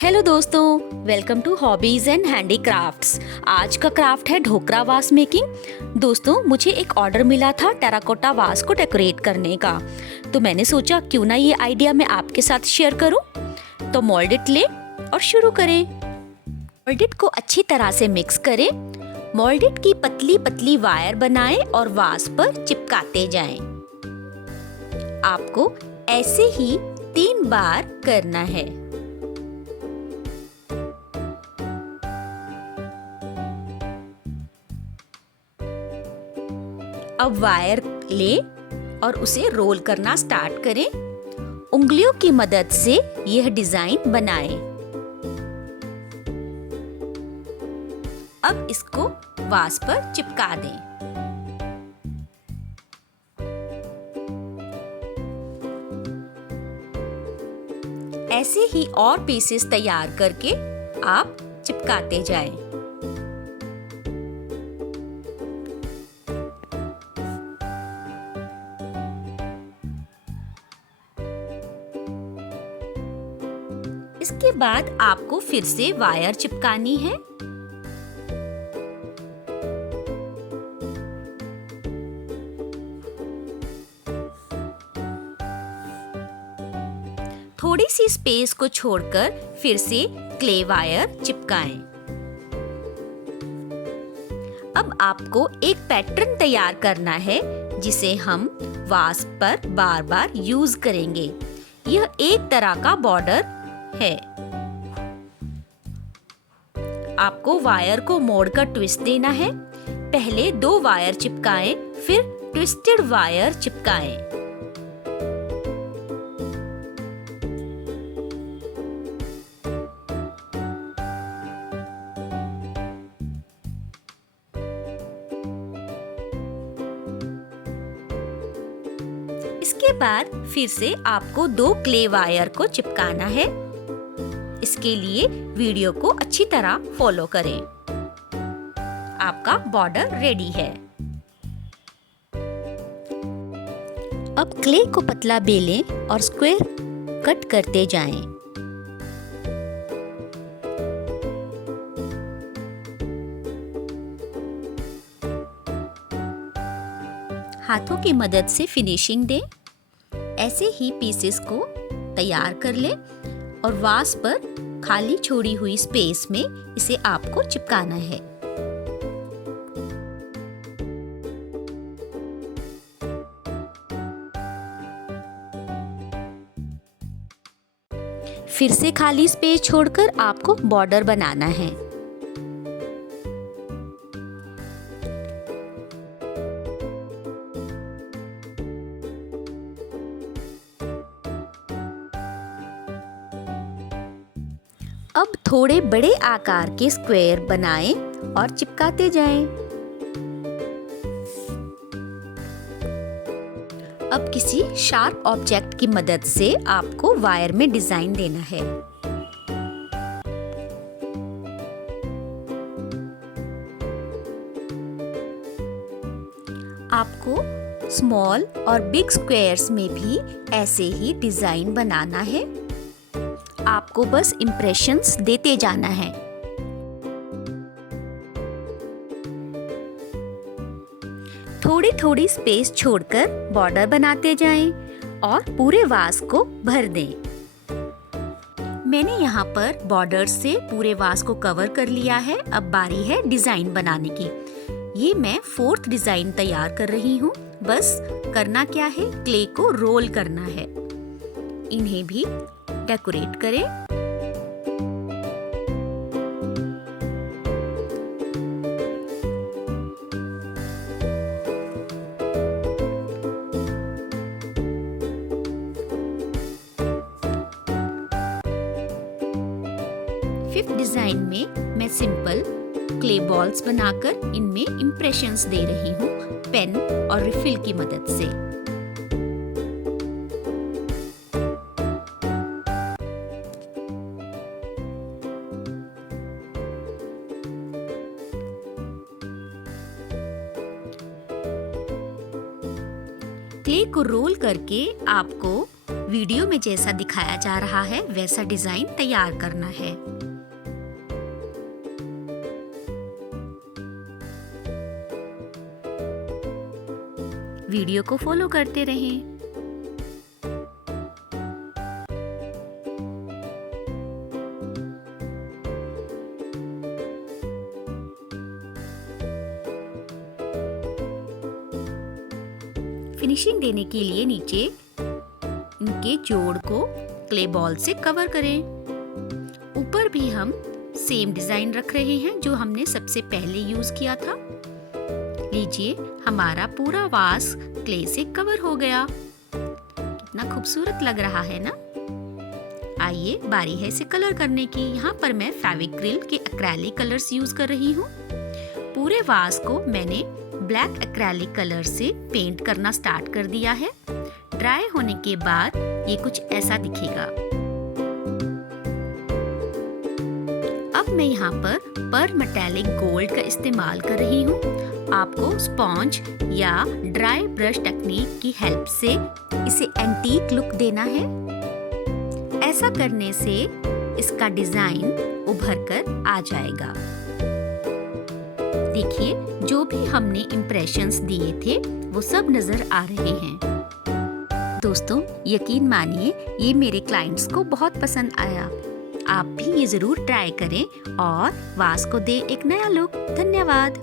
Hello दोस्तों, welcome to hobbies and handicrafts. आज का क्राफ्ट है ढोकरा वास मेकिंग। दोस्तों, मुझे एक ऑर्डर मिला था टेराकोटा वास को डेकोरेट करने का, तो मैंने सोचा क्यों ना ये आइडिया मैं आपके साथ शेयर करूं। तो मोल्डिट ले और शुरू करें। मोल्डिट को अच्छी तरह से मिक्स करें। मोल्डिट की पतली पतली वायर बनाएं और वास पर चिपकाते जाएं। आपको ऐसे ही 3 बार करना है। अब वायर लें और उसे रोल करना स्टार्ट करें। उंगलियों की मदद से यह डिजाइन बनाएं। अब इसको वास पर चिपका दें। ऐसे ही और पीसेस तैयार करके आप चिपकाते जाएं। इसके बाद आपको फिर से वायर चिपकानी है। थोड़ी सी स्पेस को छोड़कर फिर से क्ले वायर चिपकाएं। अब आपको एक पैटर्न तैयार करना है जिसे हम वास पर बार बार यूज करेंगे। यह एक तरह का बॉर्डर है। आपको वायर को मोड़कर ट्विस्ट देना है। पहले 2 वायर चिपकाएं, फिर ट्विस्टेड वायर चिपकाएं। इसके बाद फिर से आपको 2 क्ले वायर को चिपकाना है। इसके लिए वीडियो को अच्छी तरह फॉलो करें। आपका बॉर्डर रेडी है। अब क्ले को पतला बेलें और स्क्वायर कट करते जाएं। हाथों की मदद से फिनिशिंग दें। ऐसे ही पीसेस को तैयार कर लें और वास पर खाली छोड़ी हुई स्पेस में इसे आपको चिपकाना है। फिर से खाली स्पेस छोड़कर आपको बॉर्डर बनाना है। अब थोड़े बड़े आकार के स्क्वायर बनाएं और चिपकाते जाएं। अब किसी शार्प ऑब्जेक्ट की मदद से आपको वायर में डिजाइन देना है। आपको स्मॉल और बिग स्क्वायर्स में भी ऐसे ही डिजाइन बनाना है। आपको बस इम्प्रेशंस देते जाना है। थोड़ी थोड़ी स्पेस छोड़कर बॉर्डर बनाते जाएं और पूरे वास को भर दें। मैंने यहाँ पर बॉर्डर से पूरे वास को कवर कर लिया है। अब बारी है डिजाइन बनाने की। ये मैं 4th डिजाइन तैयार कर रही हूँ। बस करना क्या है, क्ले को रोल करना है। इन्हें भी डेकोरेट करें। फिफ्थ डिजाइन में मैं सिंपल क्ले बॉल्स बनाकर इनमें इम्प्रेशंस दे रही हूँ पेन और रिफिल की मदद से। क्ले को रोल करके आपको वीडियो में जैसा दिखाया जा रहा है वैसा डिजाइन तैयार करना है। वीडियो को फॉलो करते रहें। फिनिशिंग देने के लिए नीचे इनके जोड़ को क्ले बॉल से कवर करें। ऊपर भी हम सेम डिजाइन रख रहे हैं जो हमने सबसे पहले यूज किया था। लीजिए, हमारा पूरा वास क्ले से कवर हो गया। कितना खूबसूरत लग रहा है ना। आइए, बारी है इसे कलर करने की। यहाँ पर मैं फेविक्रिल के एक्रेलिक कलर्स यूज कर रही हूँ। पूरे वास को मैंने ब्लैक एक्रेलिक कलर से पेंट करना स्टार्ट कर दिया है। ड्राई होने के बाद ये कुछ ऐसा दिखेगा। अब मैं यहाँ पर मेटालिक गोल्ड का इस्तेमाल कर रही हूँ। आपको स्पॉन्ज या ड्राई ब्रश टेक्निक की हेल्प से इसे एंटीक लुक देना है। ऐसा करने से इसका डिजाइन उभर कर आ जाएगा। देखिए, जो भी हमने इम्प्रेशंस दिए थे वो सब नजर आ रहे हैं। दोस्तों, यकीन मानिए ये मेरे क्लाइंट्स को बहुत पसंद आया। आप भी ये जरूर ट्राई करें और वास को दे एक नया लुक। धन्यवाद।